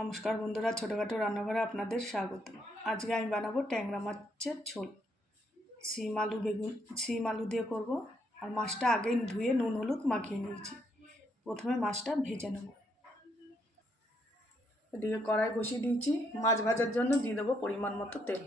নমস্কার বন্ধুরা, ছোটোখাটো রান্নাঘরে আপনাদের স্বাগত। আজকে আমি বানাবো ট্যাংরা মাছের ঝোল। সিম আলু দিয়ে করব। আর মাছটা আগেই ধুয়ে নুন হলুদ মাখিয়ে নিয়েছি। প্রথমে মাছটা ভেজে নেব। এদিকে কড়াই বসিয়ে দিয়েছি। মাছ ভাজার জন্য দিয়ে দেবো পরিমাণ মতো তেল।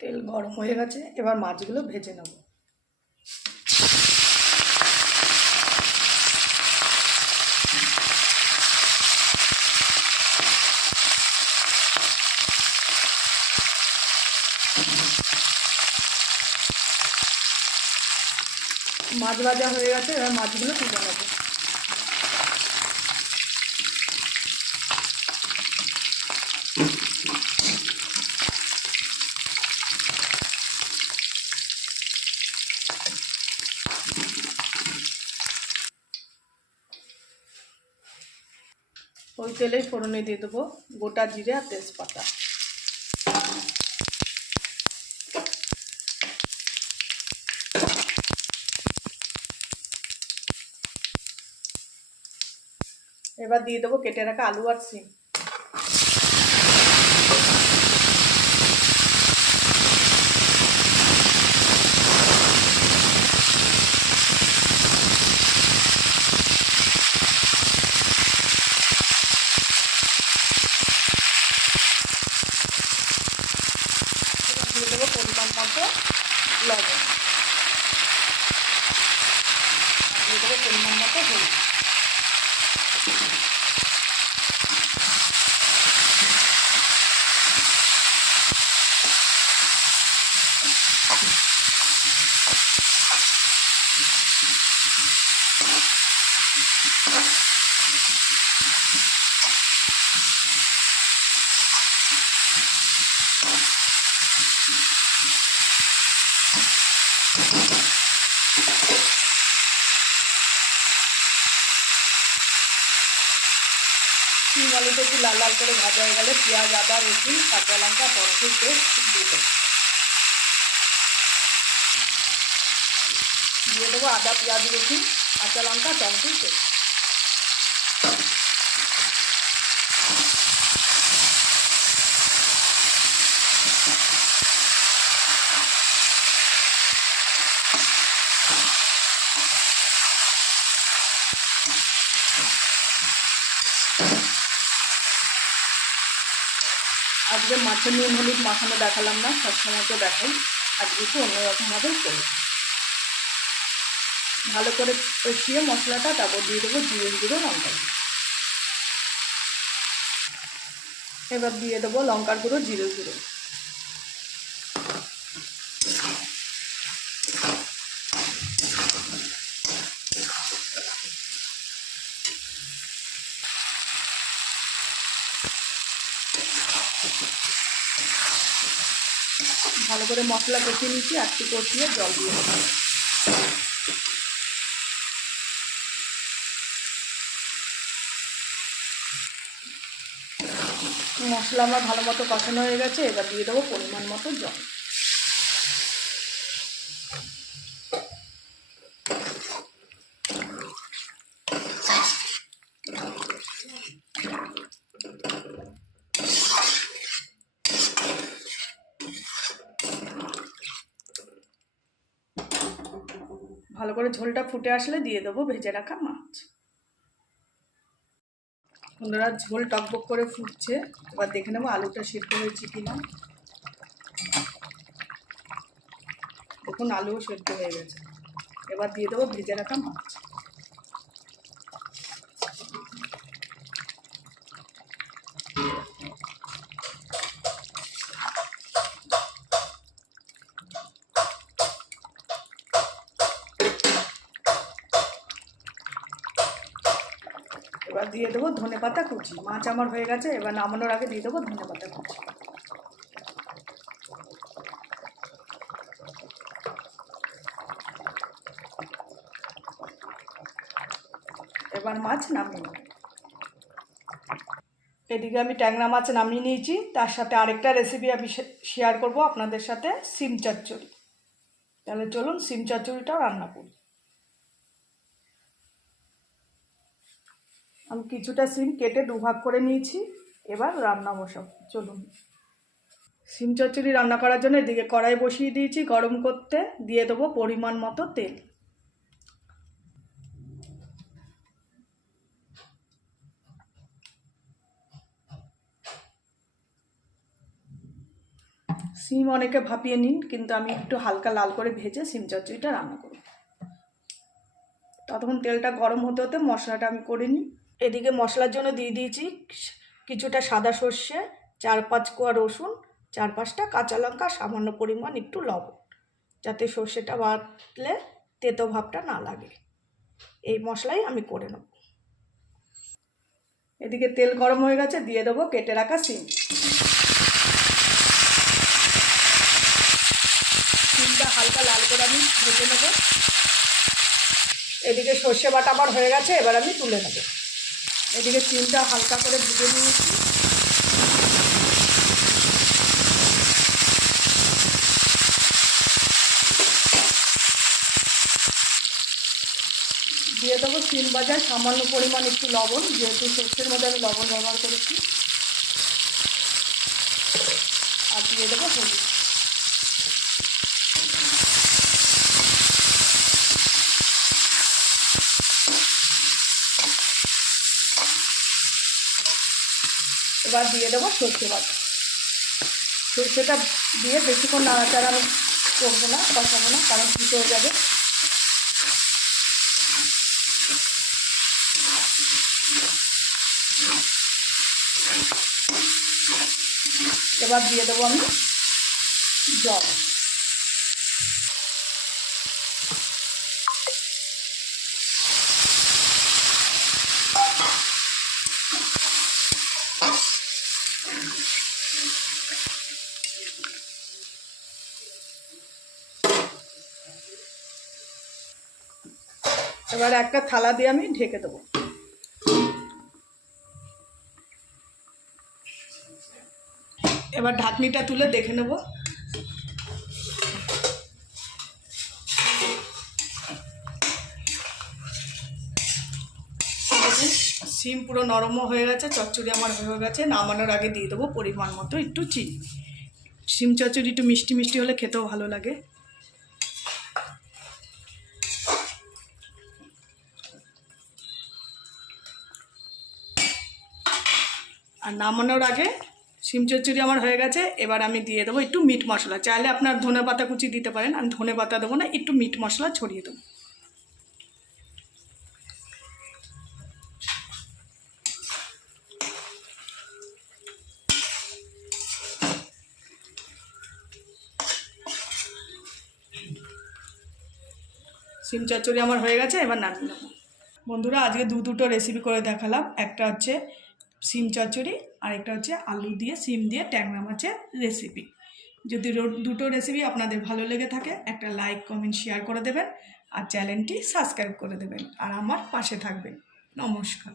তেল গরম হয়ে গেছে, এবার মাছগুলো ভেজে নেব। মাছ ভাজা হয়ে গেছে, এবার মাছগুলো তুলে নেব। ওই তেলেই ফোড়নে দিয়ে দেবো গোটা জিরে আর তেজপাতা। এবার দিয়ে দেবো কেটে রাখা আলু আর সিম। দিয়ে দেবো পরিমাণ মতো লবণ। দিয়ে দেবো পরিমাণ মতো হলুদ। সিম আলুটা একটু লাল লাল করে ভাজা হয়ে গেলে পেঁয়াজ, আদা, রসুন, কাঁচা লঙ্কা, টমেটোর পেস্ট দিয়ে দেবো আদা, পেঁয়াজ, রসুন, কাঁচা লঙ্কা, টমেটোর পেস্ট। আজকে মাছের নুন হলুদ মাখানো দেখালাম না, সবসময় তো দেখাই। আজকে একটু অন্যরকমভাবেই করি। ভালো করে কষিয়ে মশলাটা তারপর দিয়ে দেবো জিরে গুঁড়ো, লঙ্কার গুঁড়ো। এবার দিয়ে দেবো লঙ্কার গুঁড়ো, জিরে গুঁড়ো। ভালো করে মশলা কষিয়ে নিচ্ছি, একটু কষিয়ে জল দিয়ে দেবো। মশলা আমার ভালো মতো কষানো হয়ে গেছে, এবার দিয়ে দেবো পরিমাণ মতো জল। ভালো করে ঝোলটা ফুটে আসলে দিয়ে দেবো ভেজে রাখা মাছ। বন্ধুরা, ঝোল টকবক করে ফুটছে, এবার দেখে নেবো আলুটা সিদ্ধ হয়েছে কিনা। দেখুন আলুও সিদ্ধ হয়ে গেছে। এবার দিয়ে দেবো ভেজে রাখা মাছ। এবার দিয়ে দেবো ধনেপাতা কুচি। মাছ আমার হয়ে গেছে, এবার নামানোর আগে দিয়ে দেবো ধনেপাতা কুচি। এবার মাছ নামিয়ে নেব। এদিকে আমি ট্যাংরা মাছ নামিয়ে নিয়েছি, তার সাথে আরেকটা রেসিপি আমি শেয়ার করব আপনাদের সাথে, সিম চচ্চড়ি। তাহলে চলুন সিম চচ্চড়িটাও রান্না করি। আমি কিছুটা সিম কেটে দুভাগ করে নিয়েছি, এবার রান্না বসাবো। চলুন। সিম চচ্চড়ি রান্না করার জন্য এদিকে কড়াই বসিয়ে দিয়েছি গরম করতে, দিয়ে দেবো পরিমাণ মতো তেল। সিম অনেকে ভাপিয়ে নিন, কিন্তু আমি একটু হালকা লাল করে ভেজে সিম চচ্চড়িটা রান্না করব। ততক্ষণ তেলটা গরম হতে হতে মশলাটা আমি করে নিই। এদিকে মশলার জন্য দিয়ে দিয়েছি কিছুটা সাদা সর্ষে, 4-5 কোয়া রসুন, 4-5টা কাঁচা লঙ্কা, সামান্য পরিমাণ একটু লবণ, যাতে সর্ষেটা বাটলে তেতো ভাবটা না লাগে। এই মশলাই আমি করে নেব। এদিকে তেল গরম হয়ে গেছে, দিয়ে দেবো কেটে রাখা সিম। সিমটা হালকা লাল করে আমি ভেজে নেব। এদিকে সর্ষে বাটা আমার হয়ে গেছে, এবার আমি তুলে নেব। এদিকে সিমটা হালকা করে ভেজে নিয়েছি। দিয়ে দেবো সিম ভাজার সামান্য পরিমাণ একটু লবণ, যেহেতু সর্ষের মধ্যে আমি লবণ ব্যবহার করেছি। আর দিয়ে দেবো হলুদ। এবার দিয়ে দেবো সর্ষে বাটা। সর্ষেটা দিয়ে বেশিক্ষণ নাড়াচাড়া আমি করবো না, কষাবো না, কারণ ফুটে হয়ে যাবে। এবার দিয়ে দেবো আমি জল। এবার একটা থালা দিয়ে আমি ঢেকে দেবো। এবার ঢাকনিটা তুলে দেখে নেব। সিম পুরো নরমও হয়ে গেছে, চচ্চড়ি আমার হয়ে গেছে। নামানোর আগে দিয়ে দেবো পরিমাণ মতো একটু চিনি। সিম চচ্চড়ি একটু মিষ্টি মিষ্টি হলে খেতেও ভালো লাগে। আর নামানোর আগে সিম চচ্চড়ি আমার হয়ে গেছে, এবার আমি দিয়ে দেবো একটু মিট মশলা। চাইলে আপনার ধনেপাতা কুচি দিতে পারেন, আমি ধনেপাতা দেবো না, একটু মিট মশলা ছড়িয়ে দেবো। সিম চচ্চড়ি আমার হয়ে গেছে, এবার নামিয়ে নেবো। বন্ধুরা, আজকে দুটো রেসিপি করে দেখালাম। একটা হচ্ছে সিম চচ্চড়ি, আর একটা হচ্ছে আলু দিয়ে সিম দিয়ে ট্যাংরা মাছের রেসিপি। যদি দুটো রেসিপি আপনাদের ভালো লেগে থাকে, একটা লাইক কমেন্ট শেয়ার করে দেবেন, আর চ্যানেলটি সাবস্ক্রাইব করে দেবেন, আর আমার পাশে থাকবেন। নমস্কার।